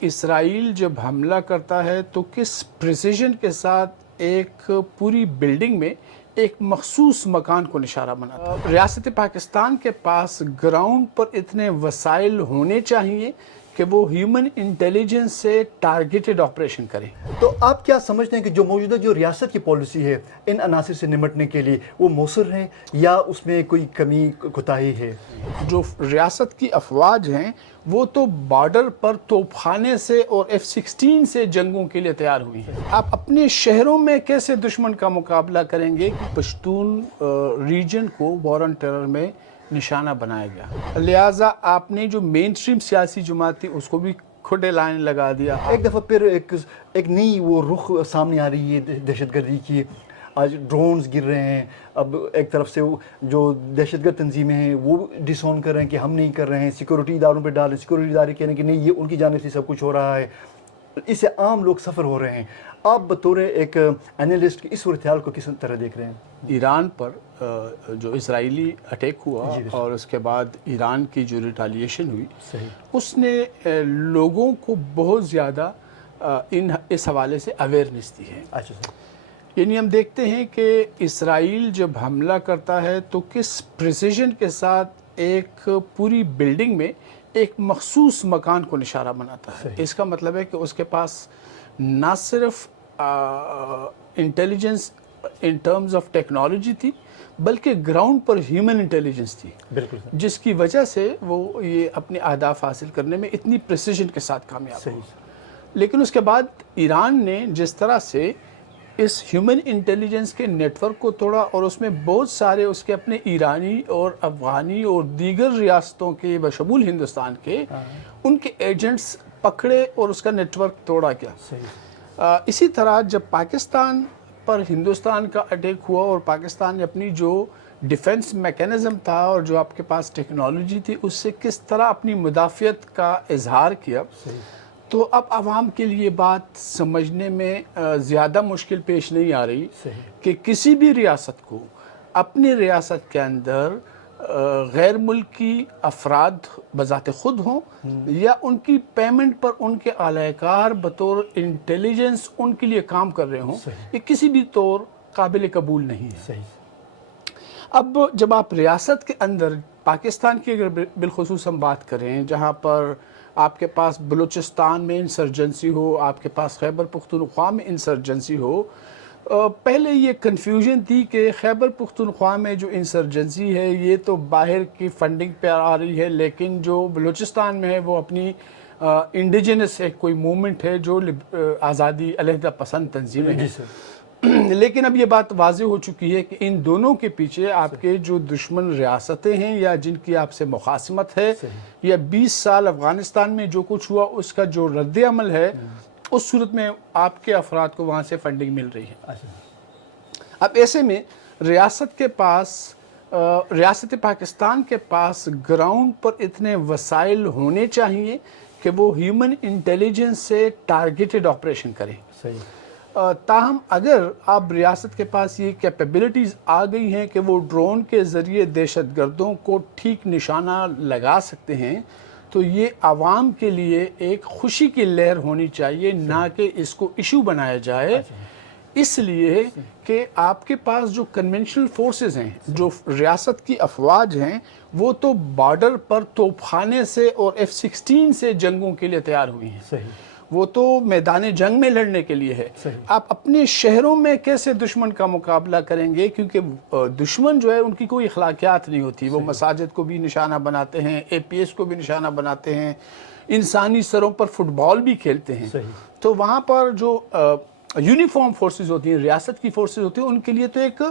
اسرائیل جب حملہ کرتا ہے تو کس پریسیجن کے ساتھ ایک پوری بلڈنگ میں ایک مخصوص مکان کو نشانہ بناتا ہے۔ ریاست پاکستان کے پاس گراؤنڈ پر اتنے وسائل ہونے چاہیے کہ وہ ہیومن انٹیلیجنس سے ٹارگیٹڈ آپریشن کریں۔ تو آپ کیا سمجھتے ہیں کہ جو موجودہ ریاست کی پالیسی ہے ان عناصر سے نمٹنے کے لیے وہ مؤثر ہے یا اس میں کوئی کمی کوتاہی ہے؟ جو ریاست کی افواج ہیں وہ تو بارڈر پر توپ خانے سے اور F-16 سے جنگوں کے لیے تیار ہوئی ہیں۔ آپ اپنے شہروں میں کیسے دشمن کا مقابلہ کریں گے کہ پشتون ریجن کو وار آن ٹیرر میں نشانہ بنایا گیا، لہٰذا آپ نے جو مین سٹریم سیاسی جماعت تھی اس کو بھی کھڈے لائن لگا دیا۔ ایک دفعہ پھر ایک نئی وہ رخ سامنے آ رہی ہے دہشت گردی کی، آج ڈرونز گر رہے ہیں، اب ایک طرف سے جو دہشت گرد تنظیمیں ہیں وہ ڈس آن کر رہے ہیں کہ ہم نہیں کر رہے ہیں، سیکورٹی اداروں پہ ڈال رہے ہیں، سیکورٹی ادارے کہہ رہے ہیں کہ نہیں یہ ان کی جانب سے سب کچھ ہو رہا ہے، اس سے عام لوگ سفر ہو رہے ہیں۔ آپ بطور ایک اینالسٹ اس صورتحال کو کس طرح دیکھ رہے ہیں؟ ایران پر جو اسرائیلی اٹیک ہوا اور اس کے بعد ایران کی جو ریٹالیشن ہوئی، اس نے لوگوں کو بہت زیادہ اس حوالے سے اویئرنیس دی ہے۔ یعنی ہم دیکھتے ہیں کہ اسرائیل جب حملہ کرتا ہے تو کس پریسیجن کے ساتھ ایک پوری بلڈنگ میں ایک مخصوص مکان کو نشانہ بناتا ہے۔ اس کا مطلب ہے کہ اس کے پاس نہ صرف intelligence in terms of technology تھی بلکہ گراؤنڈ پر ہیومن انٹیلیجنس تھی، جس کی وجہ سے وہ یہ اپنے اہداف حاصل کرنے میں اتنی پریسیجن کے ساتھ کامیاب ہو۔ لیکن اس کے بعد ایران نے جس طرح سے اس ہیومن انٹیلیجنس کے نیٹ ورک کو توڑا اور اس میں بہت سارے اس کے اپنے ایرانی اور افغانی اور دیگر ریاستوں کے بشمول ہندوستان کے ان کے ایجنٹس پکڑے اور اس کا نیٹ ورک توڑا گیا۔ اسی طرح جب پاکستان پر ہندوستان کا اٹیک ہوا اور پاکستان نے اپنی جو ڈیفنس میکینزم تھا اور جو آپ کے پاس ٹیکنالوجی تھی اس سے کس طرح اپنی مدافعت کا اظہار کیا، تو اب عوام کے لیے بات سمجھنے میں زیادہ مشکل پیش نہیں آ رہی کہ کسی بھی ریاست کو اپنی ریاست کے اندر غیر ملکی افراد بذات خود ہوں یا ان کی پیمنٹ پر ان کے اعلی کار بطور انٹیلیجنس ان کے لیے کام کر رہے ہوں، یہ کسی بھی طور قابل قبول نہیں ہے۔ اب جب آپ ریاست کے اندر پاکستان کی اگر بالخصوص ہم بات کریں، جہاں پر آپ کے پاس بلوچستان میں انسرجنسی ہو، آپ کے پاس خیبر پختونخوا میں انسرجنسی ہو، پہلے یہ کنفیوژن تھی کہ خیبر پختونخوا میں جو انسرجنسی ہے یہ تو باہر کی فنڈنگ پہ آ رہی ہے، لیکن جو بلوچستان میں ہے وہ اپنی انڈیجنس ایک کوئی موومنٹ ہے جو آزادی علیحدہ پسند تنظیمیں ہیں۔ لیکن اب یہ بات واضح ہو چکی ہے کہ ان دونوں کے پیچھے آپ کے جو دشمن ریاستیں ہیں یا جن کی آپ سے مخاصمت ہے، یا 20 سال افغانستان میں جو کچھ ہوا اس کا جو رد عمل ہے، اس صورت میں آپ کے افراد کو وہاں سے فنڈنگ مل رہی ہے۔ اب ایسے میں ریاست پاکستان کے پاس گراؤنڈ پر اتنے وسائل ہونے چاہیے کہ وہ ہیومن انٹیلیجنس سے ٹارگیٹڈ آپریشن کریں۔ تاہم اگر اب ریاست کے پاس یہ کیپیبلٹیز آ گئی ہیں کہ وہ ڈرون کے ذریعے دہشت گردوں کو ٹھیک نشانہ لگا سکتے ہیں، تو یہ عوام کے لیے ایک خوشی کی لہر ہونی چاہیے، نہ کہ اس کو ایشو بنایا جائے، اس لیے کہ آپ کے پاس جو کنونشنل فورسز ہیں، جو ریاست کی افواج ہیں، وہ تو بارڈر پر توپ خانے سے اور F-16 سے جنگوں کے لیے تیار ہوئی ہیں، وہ تو میدان جنگ میں لڑنے کے لیے ہے۔ آپ اپنے شہروں میں کیسے دشمن کا مقابلہ کریں گے، کیونکہ دشمن جو ہے ان کی کوئی اخلاقیات نہیں ہوتی، وہ مساجد کو بھی نشانہ بناتے ہیں، APS کو بھی نشانہ بناتے ہیں، انسانی سروں پر فٹ بال بھی کھیلتے ہیں۔ تو وہاں پر جو یونیفارم فورسز ہوتی ہیں، ریاست کی فورسز ہوتی ہیں، ان کے لیے تو ایک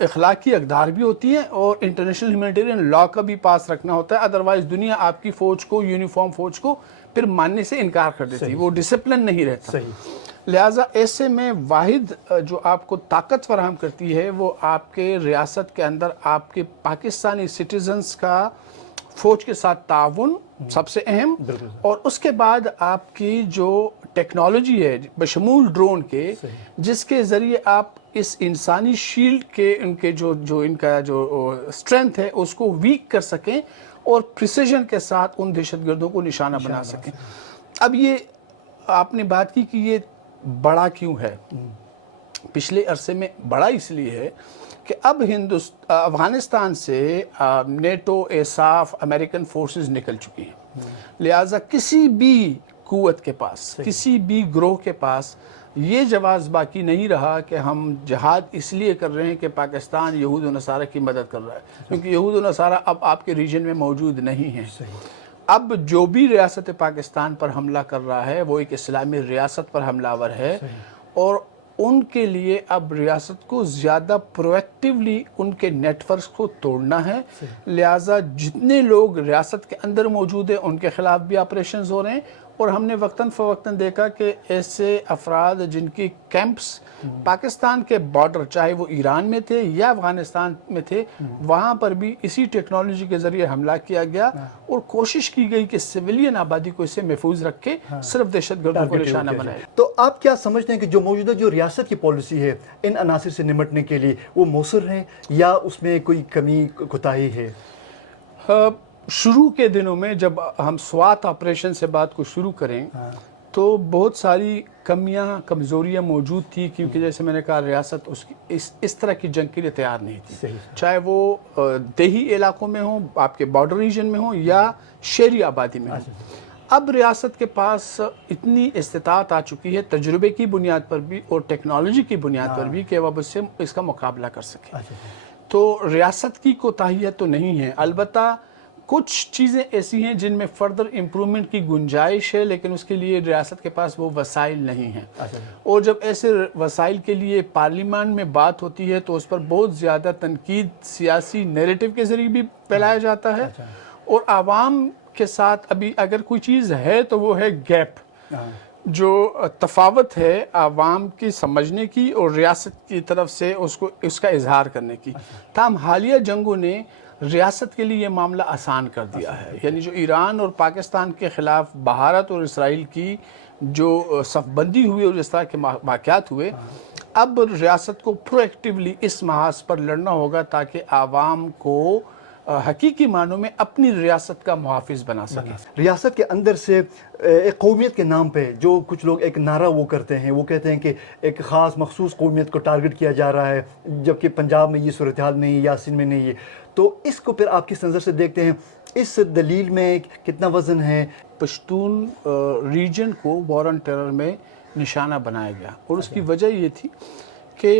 اخلاقی اقدار بھی ہوتی ہے اور انٹرنیشنل ہیومینیٹیرین لا کا بھی پاس رکھنا ہوتا ہے، ادروائز دنیا آپ کی فوج کو، یونیفارم فوج کو پھر ماننے سے انکار کر دیتی ہے، وہ ڈسپلن نہیں رہتا۔ لہٰذا ایسے میں واحد جو آپ کو طاقت فراہم کرتی ہے وہ آپ کے ریاست کے اندر آپ کے پاکستانی سٹیزنز کا فوج کے ساتھ تعاون سب سے اہم، اور اس کے بعد آپ کی جو ٹیکنالوجی ہے بشمول ڈرون کے، جس کے ذریعے آپ اس انسانی شیلڈ کے ان کا جو اسٹرینتھ ہے اس کو ویک کر سکیں اور پریسیجن کے ساتھ ان دہشت گردوں کو نشانہ بنا سکیں۔ اب یہ آپ نے بات کی کہ یہ بڑا کیوں ہے. پچھلے عرصے میں بڑا اس لیے ہے کہ اب افغانستان سے نیٹو، ایساف، امریکن فورسز نکل چکی ہیں. لہٰذا کسی بھی قوت کے پاس، کسی بھی گروہ کے پاس یہ جواز باقی نہیں رہا کہ ہم جہاد اس لیے کر رہے ہیں کہ پاکستان یہود و نصارہ کی مدد کر رہا ہے، کیونکہ یہود و نصارہ اب آپ کے ریجن میں موجود نہیں ہیں. اب جو بھی ریاست پاکستان پر حملہ کر رہا ہے وہ ایک اسلامی ریاست پر حملہ آور ہے، اور ان کے لیے اب ریاست کو زیادہ پرویکٹیولی ان کے نیٹ ورکس کو توڑنا ہے. لہٰذا جتنے لوگ ریاست کے اندر موجود ہیں ان کے خلاف بھی آپریشنز ہو رہے ہیں. اور ہم نے وقتاً فوقتاً دیکھا کہ ایسے افراد جن کی کیمپس پاکستان کے بارڈر، چاہے وہ ایران میں تھے یا افغانستان میں تھے، وہاں پر بھی اسی ٹیکنالوجی کے ذریعے حملہ کیا گیا اور کوشش کی گئی کہ سویلین آبادی کو اس سے محفوظ رکھ کے صرف دہشت گردوں کو نشانہ بنائے. تو آپ کیا سمجھتے ہیں کہ جو موجودہ جو ریاست کی پالیسی ہے ان عناصر سے نمٹنے کے لیے وہ مؤثر ہے یا اس میں کوئی کمی کوتاہی ہے؟ شروع کے دنوں میں جب ہم سوات آپریشن سے بات کو شروع کریں تو بہت ساری کمیاں، کمزوریاں موجود تھی، کیونکہ جیسے میں نے کہا ریاست اس طرح کی جنگ کے لیے تیار نہیں تھی. چاہے وہ دیہی علاقوں میں ہوں، آپ کے بارڈر ریجن میں ہوں یا شہری آبادی میں ہوں. اب ریاست کے پاس اتنی استطاعت آ چکی ہے تجربے کی بنیاد پر بھی اور ٹیکنالوجی کی بنیاد پر بھی کہ وہ اس کا مقابلہ کر سکے. تو ریاست کی کوتاہیاں تو نہیں ہیں، البتہ کچھ چیزیں ایسی ہیں جن میں فردر امپرومنٹ کی گنجائش ہے، لیکن اس کے لیے ریاست کے پاس وہ وسائل نہیں ہیں. اور جب ایسے وسائل کے لیے پارلیمان میں بات ہوتی ہے تو اس پر بہت زیادہ تنقید سیاسی نیریٹو کے ذریعے بھی پھیلایا جاتا ہے، اور عوام کے ساتھ ابھی اگر کوئی چیز ہے تو وہ ہے گیپ، جو تفاوت ہے عوام کی سمجھنے کی اور ریاست کی طرف سے اس کا اظہار کرنے کی. تاہم حالیہ جنگوں نے ریاست کے لیے یہ معاملہ آسان کر دیا ہے. یعنی جو ایران اور پاکستان کے خلاف بھارت اور اسرائیل کی جو صف بندی ہوئی اور اس طرح کے واقعات ہوئے، اب ریاست کو پرو ایکٹیولی اس محاذ پر لڑنا ہوگا تاکہ عوام کو حقیقی معنوں میں اپنی ریاست کا محافظ بنا سکے. ریاست کے اندر سے ایک قومیت کے نام پہ جو کچھ لوگ ایک نعرہ وہ کرتے ہیں، وہ کہتے ہیں کہ ایک خاص مخصوص قومیت کو ٹارگٹ کیا جا رہا ہے، جبکہ پنجاب میں یہ صورتحال نہیں یا سندھ میں نہیں ہے. تو اس کو پھر آپ کس نظر سے دیکھتے ہیں؟ اس دلیل میں کتنا وزن ہے؟ پشتون ریجن کو وار آن ٹیرر میں نشانہ بنایا گیا، اور اس کی وجہ یہ تھی کہ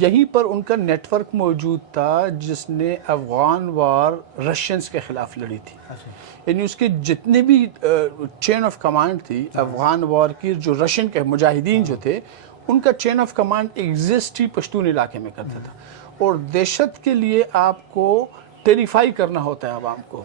یہیں پر ان کا نیٹ ورک موجود تھا جس نے افغان وار رشینز کے خلاف لڑی تھی. یعنی اس کے جتنے بھی چین آف کمانڈ تھی افغان وار کی، جو رشین کے مجاہدین جو تھے ان کا چین آف کمانڈ ایگزسٹ ہی پشتون علاقے میں کرتا تھا. اور دہشت کے لیے آپ کو ٹیریفائی کرنا ہوتا ہے عوام کو.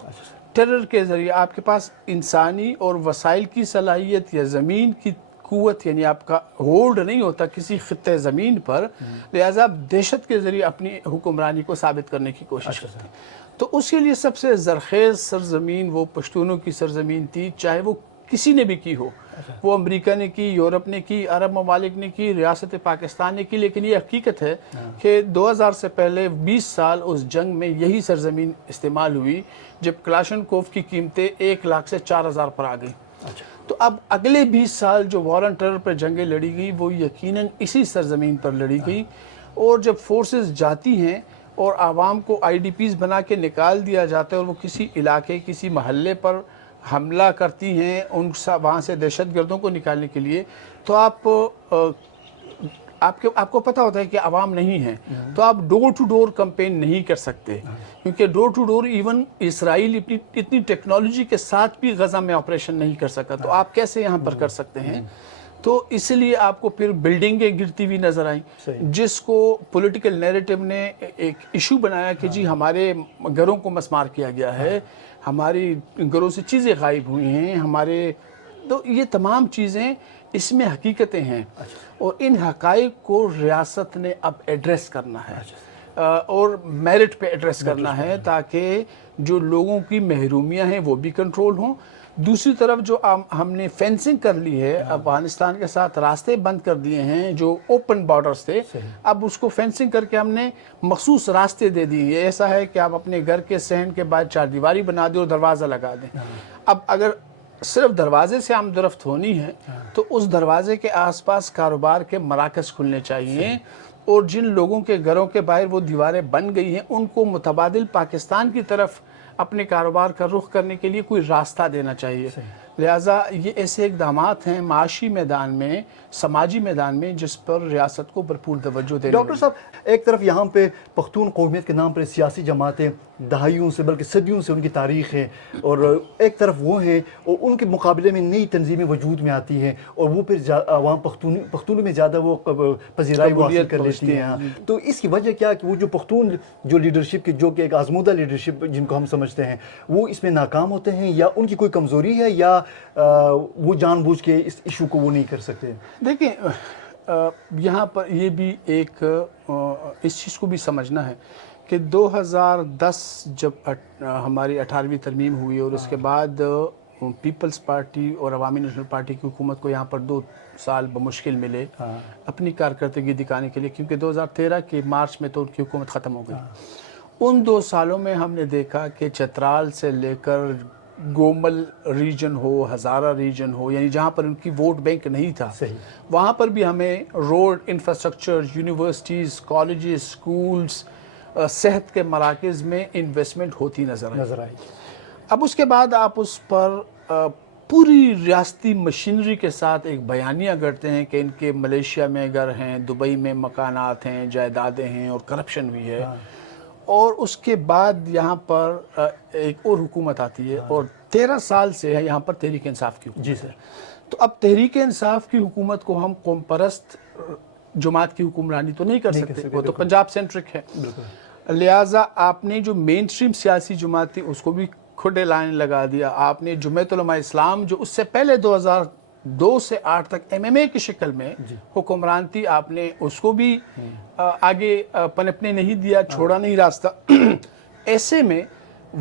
ٹیرر کے ذریعے آپ کے پاس انسانی اور وسائل کی صلاحیت یا زمین کی قوت، یعنی آپ کا ہولڈ نہیں ہوتا کسی خطے زمین پر، لہذا آپ دہشت کے ذریعے اپنی حکمرانی کو ثابت کرنے کی کوشش کرتے ہیں. تو اس کے لیے سب سے زرخیز سرزمین وہ پشتونوں کی سرزمین تھی، چاہے وہ کسی نے بھی کی ہو. وہ امریکہ نے کی، یورپ نے کی، عرب ممالک نے کی، ریاست پاکستان نے کی. لیکن یہ حقیقت ہے کہ 2000 سے پہلے 20 سال اس جنگ میں یہی سرزمین استعمال ہوئی، جب کلاشنکوف کی قیمتیں 1 لاکھ سے 4000 پر آ گئی. تو اب اگلے 20 سال جو وار آن ٹیرر پر جنگیں لڑی گئی وہ یقیناً اسی سرزمین پر لڑی گئی. اور جب فورسز جاتی ہیں اور عوام کو آئی ڈی پیز بنا کے نکال دیا جاتا ہے اور وہ کسی علاقے، کسی محلے پر حملہ کرتی ہیں وہاں سے دہشت گردوں کو نکالنے کے لیے، تو آپ کو پتہ ہوتا ہے کہ عوام نہیں ہے، تو آپ ڈور ٹو ڈور کمپین نہیں کر سکتے، کیونکہ ڈور ٹو ڈور ایون اسرائیل اتنی ٹیکنالوجی کے ساتھ بھی غزہ میں آپریشن نہیں کر سکا. تو آپ کیسے یہاں پر کر سکتے ہیں؟ تو اس لیے آپ کو پھر بلڈنگیں گرتی ہوئی نظر آئیں، جس کو پولیٹیکل نیریٹو نے ایک ایشو بنایا کہ جی ہمارے گھروں کو مسمار کیا گیا ہے، ہماری گھروں سے چیزیں غائب ہوئی ہیں ہمارے. تو یہ تمام چیزیں اس میں حقیقتیں ہیں، اور ان حقائق کو ریاست نے اب ایڈریس کرنا ہے اور میرٹ پہ ایڈریس کرنا ہے تاکہ جو لوگوں کی محرومیاں ہیں وہ بھی کنٹرول ہوں. دوسری طرف جو ہم نے فینسنگ کر لی ہے، افغانستان کے ساتھ راستے بند کر دیے ہیں جو اوپن بارڈرز تھے، اب اس کو فینسنگ کر کے ہم نے مخصوص راستے دے دیے. یہ ایسا ہے کہ آپ اپنے گھر کے صحن کے بعد 4 دیواری بنا دیں اور دروازہ لگا دیں. اب اگر صرف دروازے سے آمد و رفت ہونی ہے تو اس دروازے کے آس پاس کاروبار کے مراکز کھلنے چاہیے، اور جن لوگوں کے گھروں کے باہر وہ دیواریں بن گئی ہیں ان کو متبادل پاکستان کی طرف اپنے کاروبار کا رخ کرنے کے لیے کوئی راستہ دینا چاہیے۔ لہٰذا یہ ایسے اقدامات ہیں معاشی میدان میں، سماجی میدان میں، جس پر ریاست کو بھرپور توجہ دینی ڈاکٹر صاحب ایک طرف یہاں پہ پختون قومیت کے نام پر سیاسی جماعتیں دہائیوں سے بلکہ صدیوں سے ان کی تاریخ ہے، اور ایک طرف وہ ہیں اور ان کے مقابلے میں نئی تنظیمیں وجود میں آتی ہیں اور وہ پھر عوام پختونوں میں زیادہ وہ پذیرائی وہ حاصل کر لیتی ہیں۔ تو اس کی وجہ کیا کہ وہ جو پختون جو لیڈرشپ کی، جو کہ ایک آزمودہ لیڈرشپ جن کو ہم سمجھتے ہیں، وہ اس میں ناکام ہوتے ہیں، یا ان کی کوئی کمزوری ہے، یا وہ جان بوجھ کے اس ایشو کو وہ نہیں کر سکتے؟ دیکھیں یہاں پر یہ بھی ایک اس چیز کو بھی سمجھنا ہے کہ 2010 جب ہماری 18ویں ترمیم ہوئی اور اس کے بعد پیپلز پارٹی اور عوامی نیشنل پارٹی کی حکومت کو یہاں پر 2 سال بمشکل ملے اپنی کارکردگی دکھانے کے لیے، کیونکہ 2013 کے مارچ میں تو ان کی حکومت ختم ہو گئی۔ ان 2 سالوں میں ہم نے دیکھا کہ چترال سے لے کر گومل ریجن ہو، ہزارہ ریجن ہو، یعنی جہاں پر ان کی ووٹ بینک نہیں تھا، وہاں پر بھی ہمیں road infrastructure, universities, colleges, schools, صحت کے مراکز میں انویسٹمنٹ ہوتی نظر آئی۔ اب اس کے بعد آپ اس پر پوری ریاستی مشینری کے ساتھ ایک بیانیہ کرتے ہیں کہ ان کے ملیشیا میں گھر ہیں، دبئی میں مکانات ہیں، جائیدادیں ہیں اور کرپشن بھی ہے، اور اس کے بعد یہاں پر ایک اور حکومت آتی ہے اور 13 سال سے ہے یہاں پر تحریک انصاف کی حکومت ہے۔ تو اب تحریک انصاف کی حکومت کو ہم قوم پرست جماعت کی حکمرانی تو نہیں کر سکتے، وہ تو پنجاب سینٹرک ہے، لہٰذا آپ نے جو مین سٹریم سیاسی جماعت تھی اس کو بھی کھڈے لائن لگا دیا۔ آپ نے جمعیت علماء اسلام جو اس سے پہلے 2002 سے 8 تک MMA کی شکل میں حکمران تھی، آپ نے اس کو بھی آگے پنپنے نہیں دیا، چھوڑا نہیں راستہ۔ ایسے میں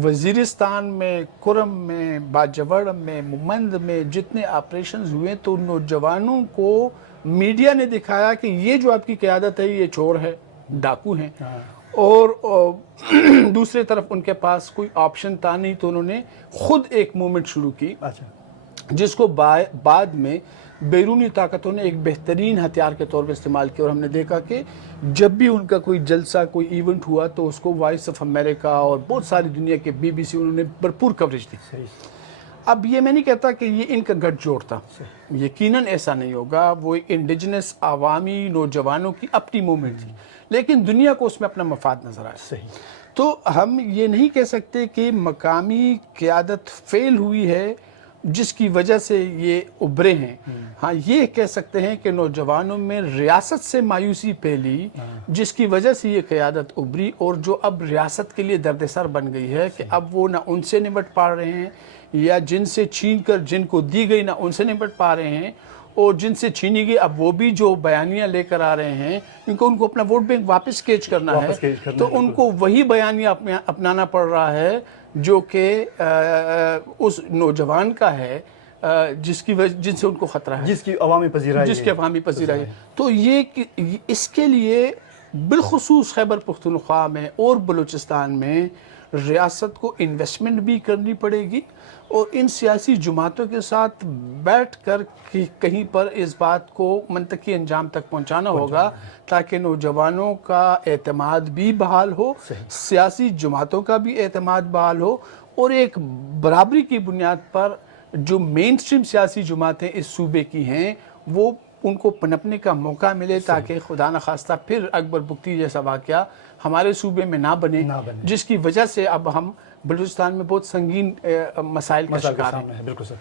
وزیرستان میں، کرم میں، باجوڑ میں، ممند میں جتنے آپریشنز ہوئے تو نوجوانوں کو میڈیا نے دکھایا کہ یہ جو آپ کی قیادت ہے یہ چور ہے، ڈاکو ہیں، اور دوسری طرف ان کے پاس کوئی آپشن تھا نہیں، تو انہوں نے خود ایک موومنٹ شروع کی جس کو بعد میں بیرونی طاقتوں نے ایک بہترین ہتھیار کے طور پہ استعمال کیا، اور ہم نے دیکھا کہ جب بھی ان کا کوئی جلسہ، کوئی ایونٹ ہوا تو اس کو وائس آف امریکہ اور بہت ساری دنیا کے BBC انہوں نے بھرپور کوریج دی۔ اب یہ میں نہیں کہتا کہ یہ ان کا گٹھ جوڑ تھا، یقیناً ایسا نہیں ہوگا، وہ ایک انڈیجنس عوامی نوجوانوں کی اپنی موومنٹ تھی، لیکن دنیا کو اس میں اپنا مفاد نظر آیا۔ تو ہم یہ نہیں کہہ سکتے کہ مقامی قیادت فیل ہوئی ہے جس کی وجہ سے یہ ابھرے ہیں، ہاں یہ کہہ سکتے ہیں کہ نوجوانوں میں ریاست سے مایوسی پھیلی جس کی وجہ سے یہ قیادت ابھری، اور جو اب ریاست کے لیے دردسر بن گئی ہے کہ اب وہ نہ ان سے نمٹ پا رہے ہیں، یا جن سے چھین کر جن کو دی گئی نہ ان سے نمٹ پا رہے ہیں، اور جن سے چھینی گئی اب وہ بھی جو بیانیاں لے کر آ رہے ہیں ان کو اپنا ووٹ بینک واپس کیچ کرنا ہے، تو ان کو وہی بیانیہ اپنانا پڑ رہا ہے جو کہ اس نوجوان کا ہے جن سے ان کو خطرہ ہے، جس کی عوامی پذیرائی ہے۔ تو یہ اس کے لیے بالخصوص خیبر پختونخوا میں اور بلوچستان میں ریاست کو انویسٹمنٹ بھی کرنی پڑے گی، اور ان سیاسی جماعتوں کے ساتھ بیٹھ کر کہیں پر اس بات کو منطقی انجام تک پہنچانا ہوگا تاکہ نوجوانوں کا اعتماد بھی بحال ہو، سیاسی جماعتوں کا بھی اعتماد بحال ہو، اور ایک برابری کی بنیاد پر جو مین سٹریم سیاسی جماعتیں اس صوبے کی ہیں وہ ان کو پنپنے کا موقع ملے، تاکہ خدا نخواستہ پھر اکبر بگٹی جیسا واقعہ ہمارے صوبے میں نہ بنے، جس کی وجہ سے اب ہم بلوچستان میں بہت سنگین مسائل کا شکار ہیں۔ بالکل سر،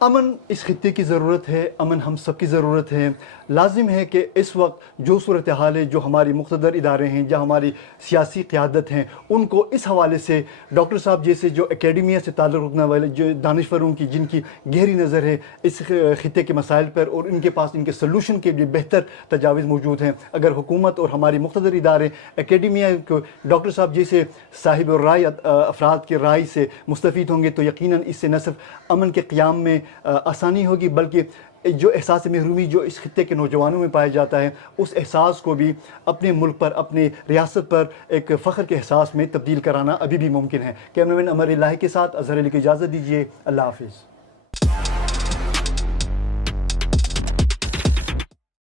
امن اس خطے کی ضرورت ہے، امن ہم سب کی ضرورت ہے۔ لازم ہے کہ اس وقت جو صورتحال ہے، جو ہماری مقتدر ادارے ہیں، جو ہماری سیاسی قیادت ہیں، ان کو اس حوالے سے ڈاکٹر صاحب جیسے جو اکیڈمیا سے تعلق رکھنے والے جو دانشوروں کی جن کی گہری نظر ہے اس خطے کے مسائل پر، اور ان کے پاس ان کے سلوشن کے لیے بہتر تجاویز موجود ہیں، اگر حکومت اور ہماری مقتدر ادارے اکیڈمیا کو ڈاکٹر صاحب جیسے صاحب رائے افراد کے رائے سے مستفید ہوں گے تو یقیناً اس سے نہ صرف امن کے قیام میں آسانی ہوگی، بلکہ جو احساس محرومی جو اس خطے کے نوجوانوں میں پایا جاتا ہے اس احساس کو بھی اپنے ملک پر، اپنے ریاست پر ایک فخر کے احساس میں تبدیل کرانا ابھی بھی ممکن ہے۔ کیمرہ مین عمر الہی کے ساتھ اظہر علی کو اجازت دیجیے، اللہ حافظ۔